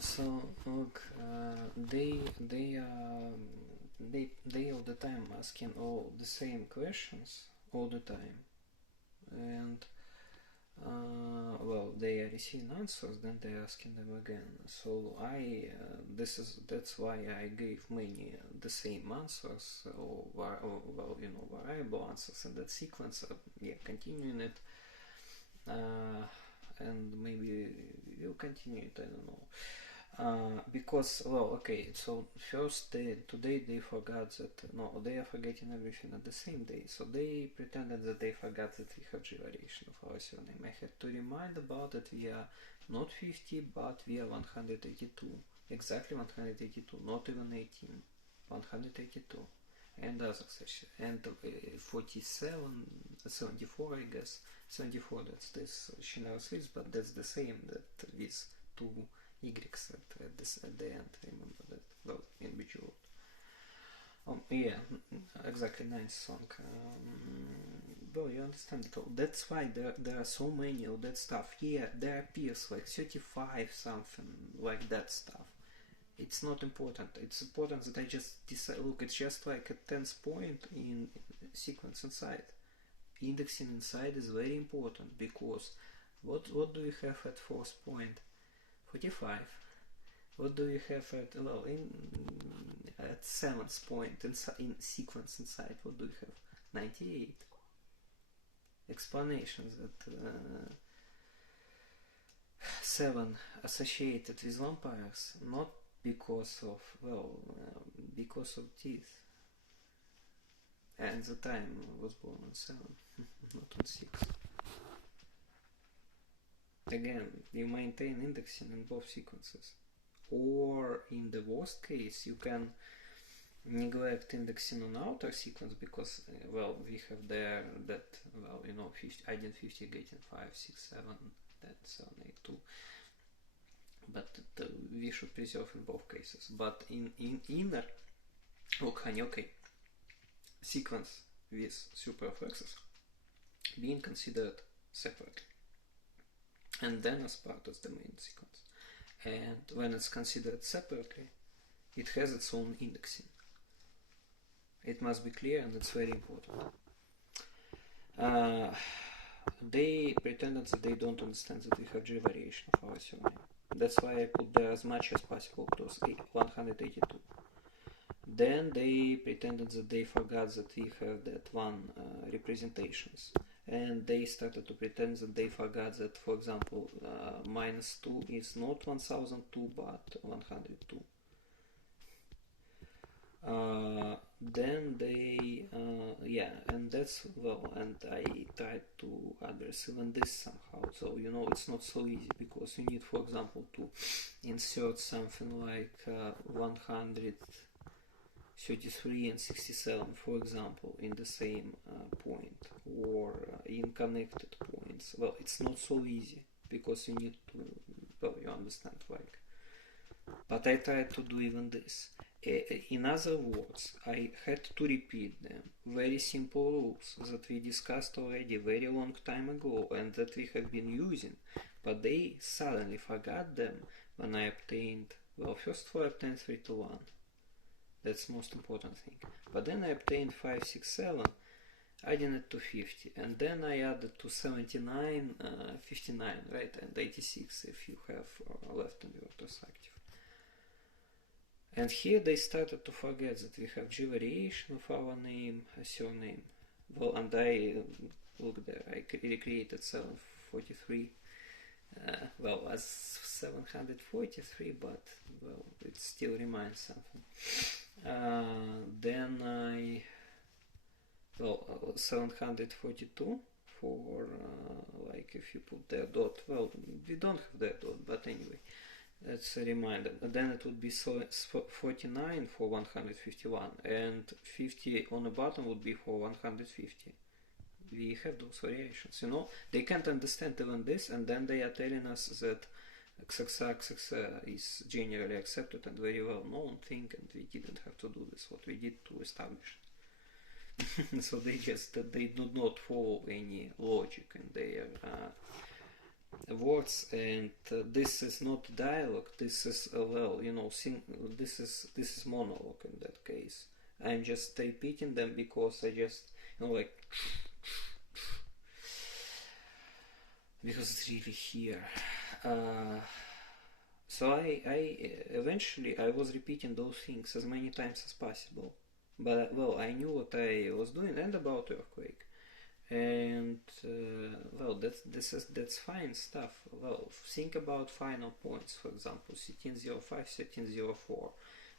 so look, they all the time asking all the same questions all the time, and well, they are receiving answers, then they are asking them again. So that's why I gave many the same answers, or well, variable answers in that sequence. Yeah, continuing it, and maybe we'll continue it. I don't know. Because, well, okay, so first today they forgot that, no, they are forgetting everything at the same day, so they pretended that they forgot that we have G variation of our surname. I had to remind about it. We are not 50, but we are 182, exactly 182, not even 18, 182, and other such, and 47, 74, I guess, 74, that's this Schindler list, but that's the same that with two Y at the end, remember that, well, in Bejeweled. Yeah, exactly, nice song. Well, you understand it all. That's why there are so many of that stuff. Yeah, there appears like 35 something like that stuff. It's not important. It's important that I just decide, look, it's just like a tenth point in sequence inside. Indexing inside is very important, because what do you have at fourth point? 45. What do you have at, well, at seventh point in sequence inside? What do you have? 98. Explanations that 7 associated with vampires, not because of, well, because of teeth. And the time was born on 7, not on 6. Again, you maintain indexing in both sequences. Or in the worst case, you can neglect indexing on outer sequence, because, well, we have there that, well, 50, ident 50 getting 5, 6, 7, then 7, 8, 2. But we should preserve in both cases. But in inner, look, honey, okay, sequence with superfluxes being considered separately, and then as part of the main sequence. And when it's considered separately, it has its own indexing. It must be clear, and it's very important. They pretended that they don't understand that we have G variation of our surname. That's why I put there as much as possible those 182. Then they pretended that they forgot that we have that one representations. And they started to pretend that they forgot that, for example, -2 is not 1002 but 102. Then they, yeah, and that's, well, and I tried to address even this somehow. So, it's not so easy, because you need, for example, to insert something like 133 and 67, for example, in the same point, or in connected points. Well, it's not so easy, because you need to, well, you understand, like. But I tried to do even this. In other words, I had to repeat them. Very simple rules that we discussed already very long time ago, and that we have been using, but they suddenly forgot them when I obtained, well, first I obtained 3 to 1. That's the most important thing. But then I obtained 5, 6, 7, adding it to 50, and then I added to 79, 59, right, and 86 if you have left inverters active. And here they started to forget that we have G variation of our name, surname. Well, and I, look there, I recreated 743, well, as 743, but, well, it still reminds something. Then I, well, 742 for, like, if you put their dot, well, we don't have their dot, but anyway, that's a reminder. Then it would be 49 for 151, and 50 on the bottom would be for 150. We have those variations, they can't understand even this, and then they are telling us that XXX is generally accepted and very well known thing, and we didn't have to do this, what we did to establish it. So they do not follow any logic in their words, and this is not dialogue. This is well, you know, this is monologue in that case. I'm just repeating them because I just, you know, like, because it's really here. So I eventually I was repeating those things as many times as possible. But well, I knew what I was doing and about earthquake. And well, that's fine stuff. Well, think about final points, for example, 1305, 1304.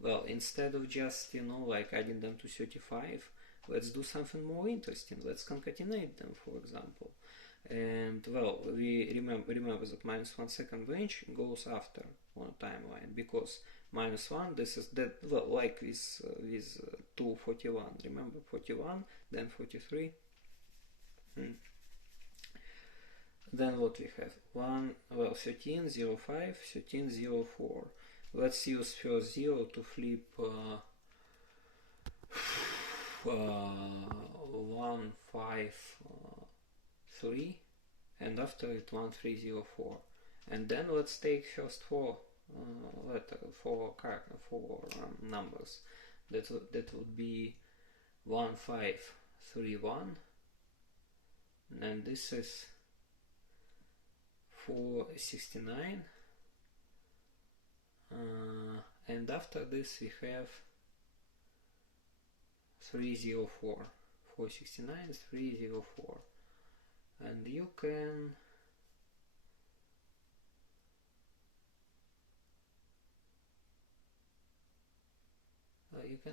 Well, instead of just, you know, like adding them to 35, let's do something more interesting. Let's concatenate them, for example. And well, we remember that -1 second range goes after on a timeline, because -1, this is that, well, like with 241. Remember 41, then 43. Then what we have? 1305, 1304. Let's use first 0 to flip 1, 5, 3, and after it 1304. And then let's take first four numbers. That would be 1531, and this is 469, and after this we have 304, 469, 304, and you can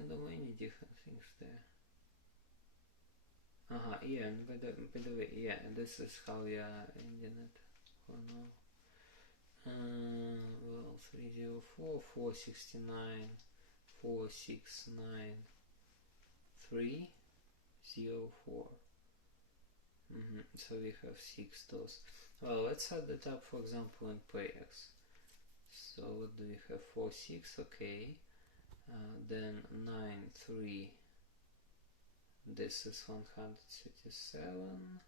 do many different things there. Yeah, and by the way, yeah, this is how we are ending it for now. Well, 304, 469, 469, 304. So we have 6 those. Well, let's add that up, for example, in pairs. So what do we have? 4, 6, okay. Then 9, 3. This is 137.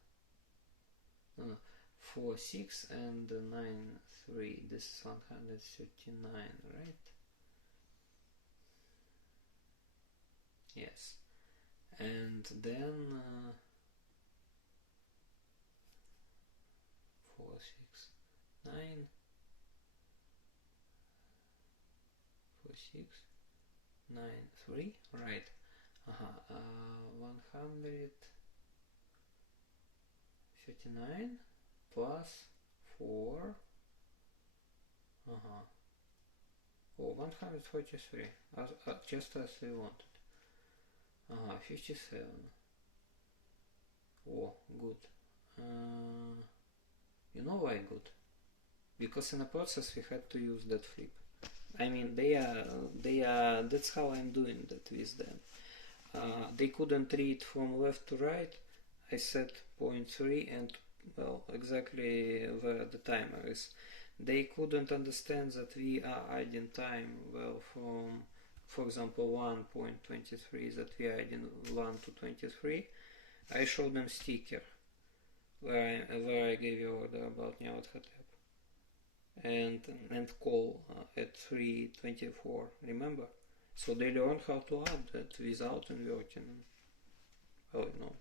No, 4, 6 and 9, 3. This is 139, right? Yes. And then 4, 6, 9, 4, 6, 9, 3, right? 139 plus 4. 143, just as we wanted. 57. Oh, good. You know why good? Because in the process we had to use that flip. I mean, they are. That's how I'm doing that with them. They couldn't read from left to right. I set 0.3 and, well, exactly where the timer is. They couldn't understand that we are adding time, well, from, for example, 1.23, that we are adding 1 to 23. I showed them sticker where I gave you order about Nyarlathotep and call at 3:24. Remember? So they learn how to add that without inverting. Well, no.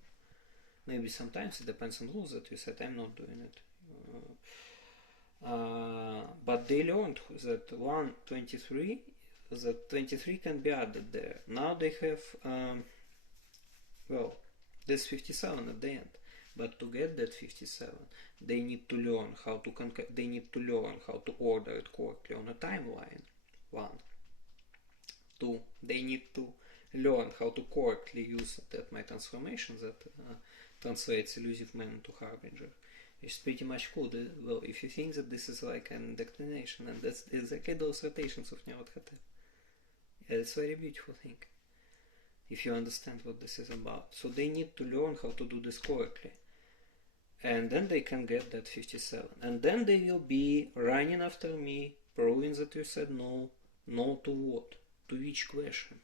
Maybe sometimes it depends on rules that we set. I'm not doing it. But they learned that 1:23, that 23 can be added there. Now they have, well, there's 57 at the end. But to get that 57, they need to learn how to order it correctly on a timeline. 1. 2. They need to learn how to correctly use that my transformation that translates elusive man into harbinger. It's pretty much cool. Well, if you think that this is like an indoctrination, and that's exactly those rotations of Nyarlathotep. Yeah, it's a very beautiful thing, if you understand what this is about. So they need to learn how to do this correctly. And then they can get that 57. And then they will be running after me, proving that you said no. No to what? To which question?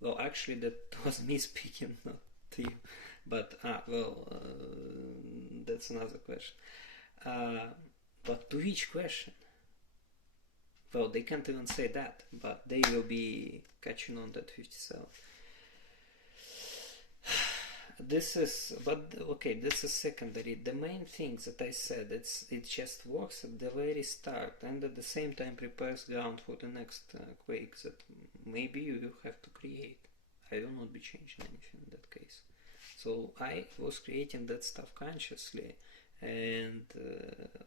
Well, actually that was me speaking, not to you. But, that's another question. But to which question? Well, they can't even say that, but they will be catching on that 57. This is, but okay, this is secondary. The main thing that I said, it just works at the very start, and at the same time prepares ground for the next quake that maybe you will have to create. I will not be changing anything in that case. So I was creating that stuff consciously, and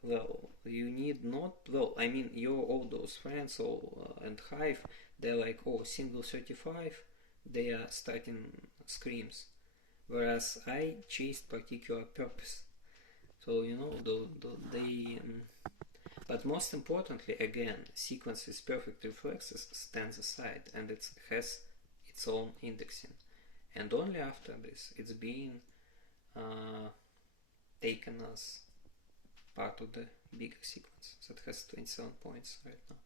well, you need not, well, I mean, all those friends and Hive, they're like, oh, single 35, they are starting screams, whereas I chased particular purpose. So you know, they but most importantly, again, sequence with perfect reflexes stands aside, and it has its own indexing, and only after this it's being taken as part of the bigger sequence that has 27 points right now.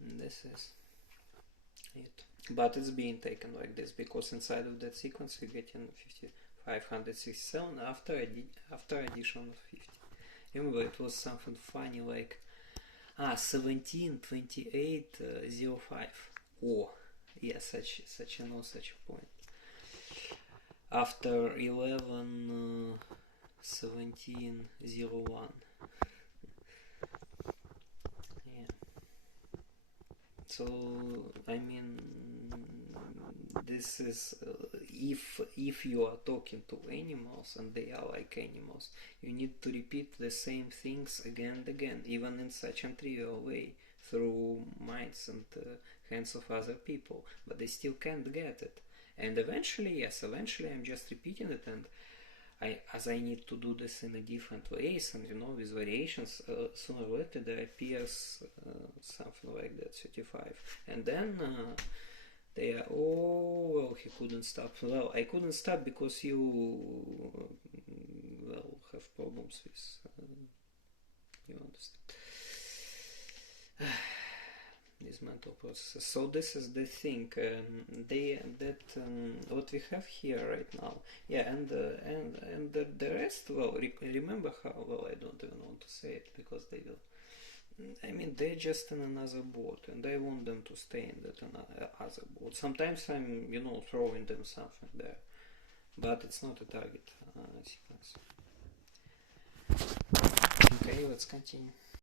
And this is it. But it's being taken like this because inside of that sequence we get in 5567 after addition of 50. Remember, it was something funny like 172805. Oh, yeah, such a point. After 11 1701. Yeah. So I mean, this is if you are talking to animals and they are like animals, you need to repeat the same things again and again, even in such a trivial way, through minds and hands of other people, but they still can't get it. And eventually I'm just repeating it, and as I need to do this in a different ways and with variations, sooner or later there appears something like that 35, and then they are, oh well, he couldn't stop. Well, I couldn't stop because you have problems with you understand these mental processes. So this is the thing. What we have here right now. Yeah, and the rest. Well, remember how? Well, I don't even want to say it because they will. I mean, they're just in another boat, and I want them to stay in that other boat. Sometimes I'm, throwing them something there, but it's not a target sequence. Okay, let's continue.